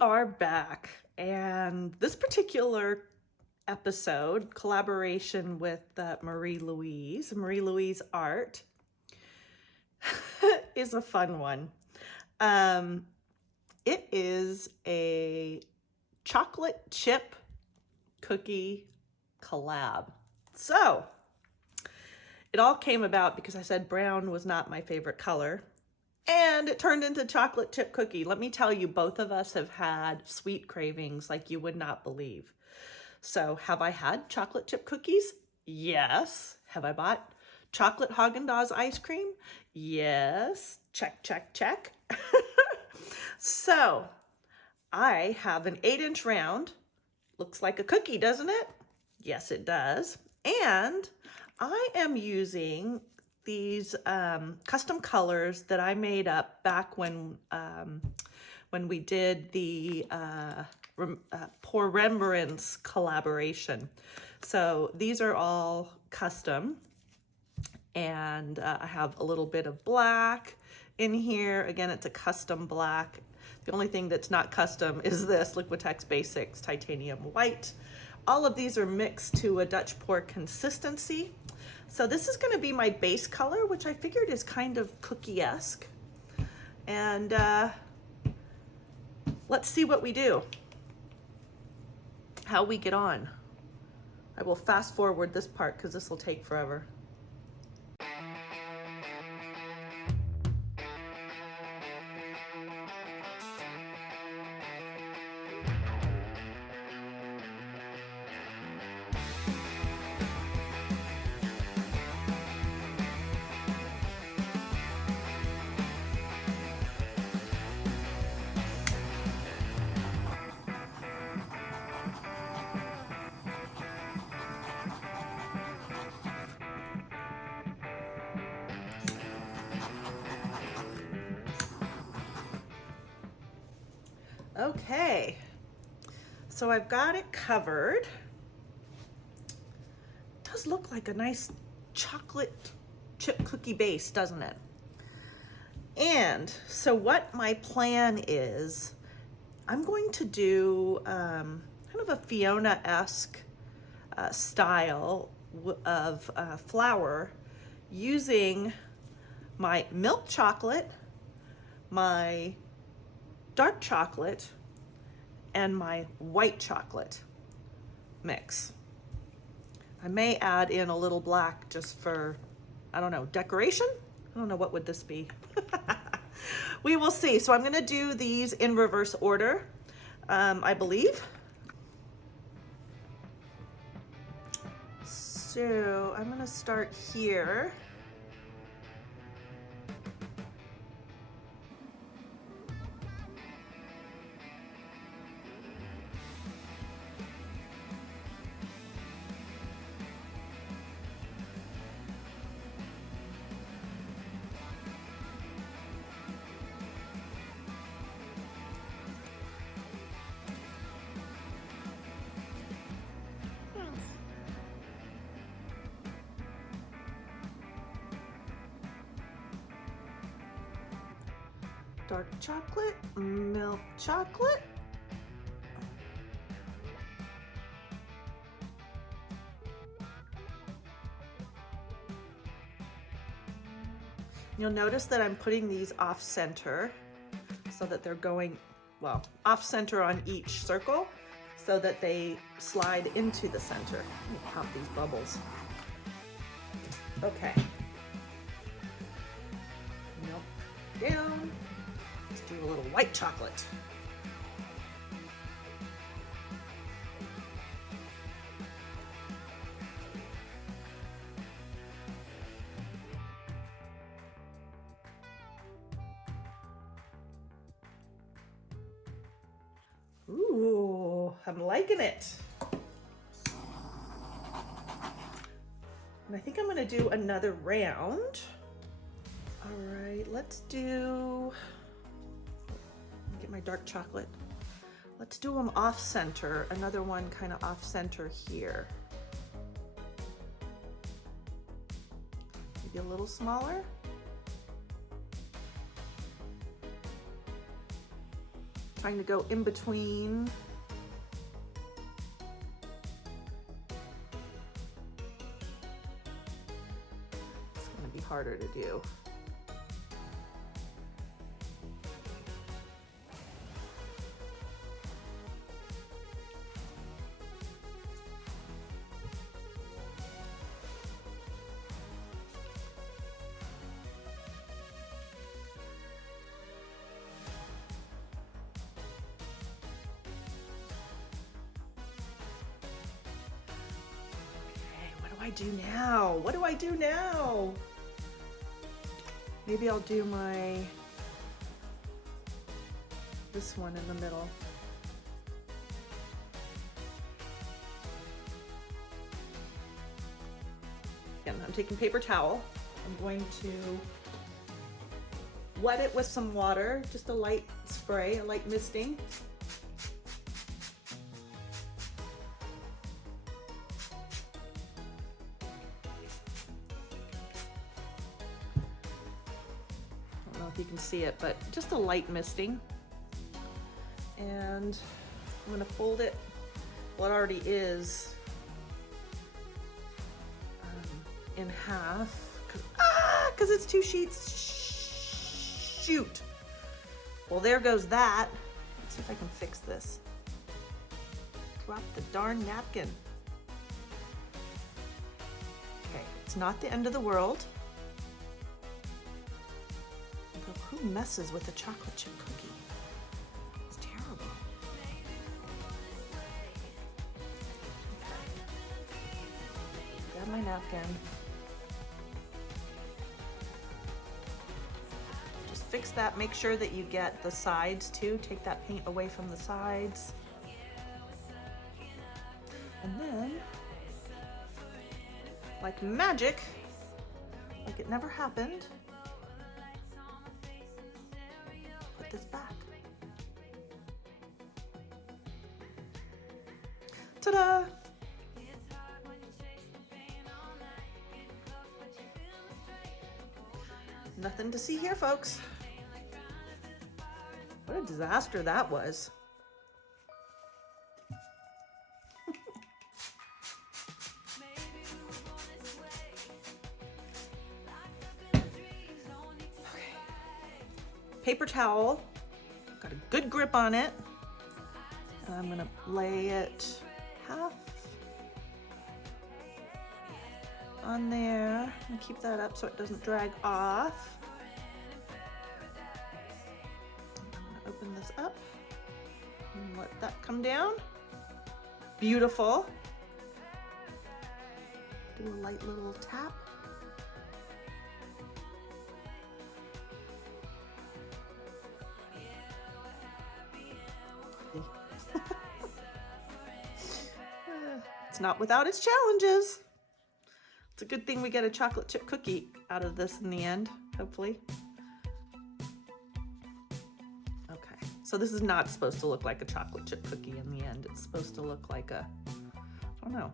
are back, and this particular episode, collaboration with Marie-Louise Art, is a fun one. It is a chocolate chip cookie collab. So it all came about because I said brown was not my favorite color. And it turned into chocolate chip cookie. Let me tell you, both of us have had sweet cravings like you would not believe. So have I had chocolate chip cookies? Yes. Have I bought chocolate Haagen-Dazs ice cream? Yes. Check, check, check. So I have an 8-inch round. Looks like a cookie, doesn't it? Yes, it does. And I am using these custom colors that I made up back when we did the Pour Remembrance collaboration. So these are all custom, and I have a little bit of black in here. Again, it's a custom black. The only thing that's not custom is this Liquitex Basics Titanium White. All of these are mixed to a Dutch pour consistency. So this is going to be my base color, which I figured is kind of cookie-esque. And let's see what we do, how we get on. I will fast forward this part because this will take forever. Okay, so I've got it covered. It does look like a nice chocolate chip cookie base, doesn't it? And so what my plan is, I'm going to do kind of a Fiona-esque style of flower using my milk chocolate, my dark chocolate, and my white chocolate mix. I may add in a little black just for, I don't know, decoration? I don't know, what would this be? We will see. So I'm gonna do these in reverse order, I believe. So I'm gonna start here. Dark chocolate, milk chocolate. You'll notice that I'm putting these off center so that they're going, well, off center on each circle so that they slide into the center. Let me count these bubbles. Okay. Milk down. Let's do a little white chocolate. Ooh, I'm liking it. And I think I'm gonna do another round. All right, let's do, get my dark chocolate. Let's do them off center. Another one kind of off center here. Maybe a little smaller. Trying to go in between. It's going to be harder to do. What do I do now? What do I do now? Maybe I'll do this one in the middle. Again, I'm taking paper towel. I'm going to wet it with some water, just a light spray, a light misting. If you can see it, but just a light misting. And I'm going to fold it, well, it already is, in half, because it's 2 sheets. Shoot. Well, there goes that. Let's see if I can fix this. Drop the darn napkin. Okay, it's not the end of the world. Who messes with a chocolate chip cookie? It's terrible. Grab my napkin. Just fix that. Make sure that you get the sides too. Take that paint away from the sides. And then, like magic, like it never happened, this back. Ta-da! Nothing to see here, folks. What a disaster that was. Paper towel, got a good grip on it, and I'm gonna lay it half on there and keep that up so it doesn't drag off. I'm gonna open this up and let that come down. Beautiful. Do a light little tap. It's not without its challenges. It's a good thing we get a chocolate chip cookie out of this in the end, hopefully. Okay, so this is not supposed to look like a chocolate chip cookie in the end. It's supposed to look like a, I don't know,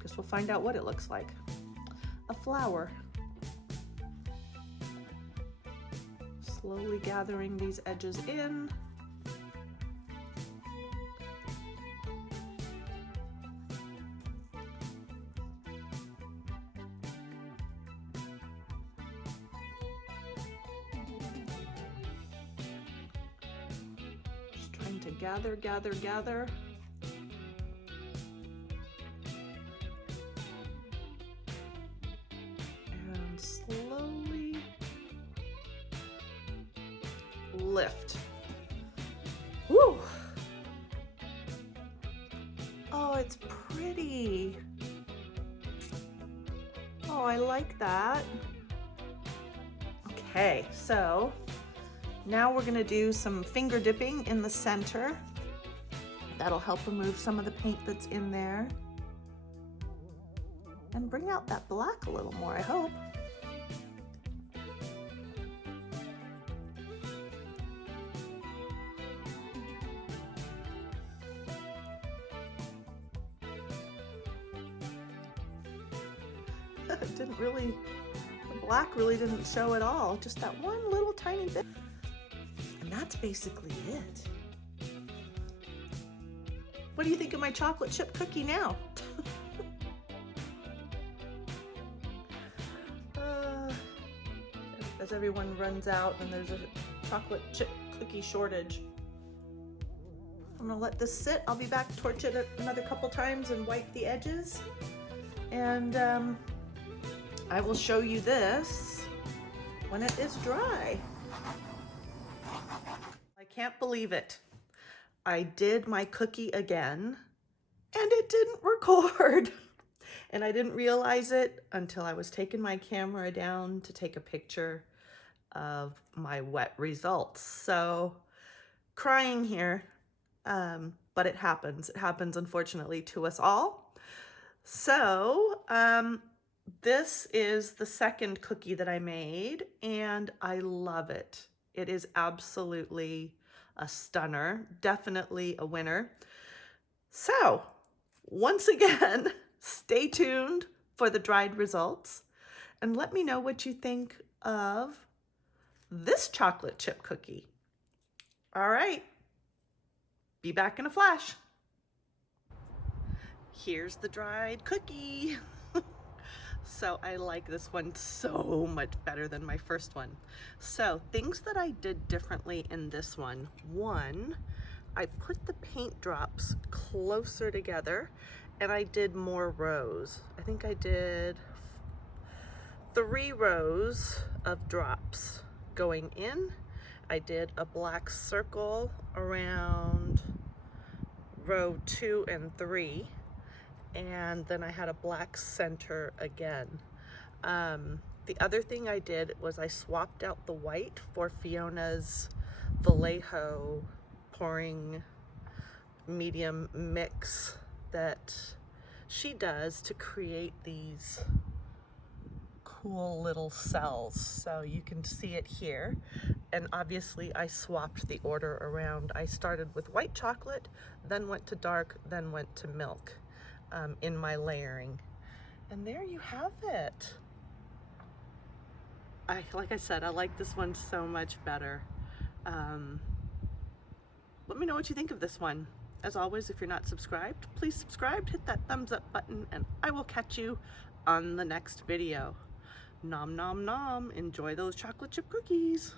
guess we'll find out what it looks like. A flower. Slowly gathering these edges in. To gather, gather, gather. And slowly lift. Woo! Oh, it's pretty. Oh, I like that. Okay, so now we're gonna do some finger dipping in the center. That'll help remove some of the paint that's in there and bring out that black a little more, I hope. It didn't really, the black really didn't show at all, just that one little tiny bit. And that's basically it. What do you think of my chocolate chip cookie now? As everyone runs out and there's a chocolate chip cookie shortage. I'm gonna let this sit. I'll be back, torch it another couple times and wipe the edges. And I will show you this when it is dry. I can't believe it. I did my cookie again and it didn't record. And I didn't realize it until I was taking my camera down to take a picture of my wet results. So crying here, but it happens. It happens, unfortunately, to us all. So this is the second cookie that I made and I love it. It is absolutely a stunner, definitely a winner. So once again, stay tuned for the dried results and let me know what you think of this chocolate chip cookie. All right, be back in a flash. Here's the dried cookie. So I like this one so much better than my first one. So things that I did differently in this one. One, I put the paint drops closer together and I did more rows. I think I did 3 rows of drops going in. I did a black circle around row 2 and 3. And then I had a black center again. The other thing I did was I swapped out the white for Fiona's Vallejo pouring medium mix that she does to create these cool little cells. So you can see it here. And obviously I swapped the order around. I started with white chocolate, then went to dark, then went to milk. In my layering. And there you have it. Like I said, I like this one so much better. Let me know what you think of this one. As always, if you're not subscribed, please subscribe, hit that thumbs up button, and I will catch you on the next video. Nom nom nom, enjoy those chocolate chip cookies.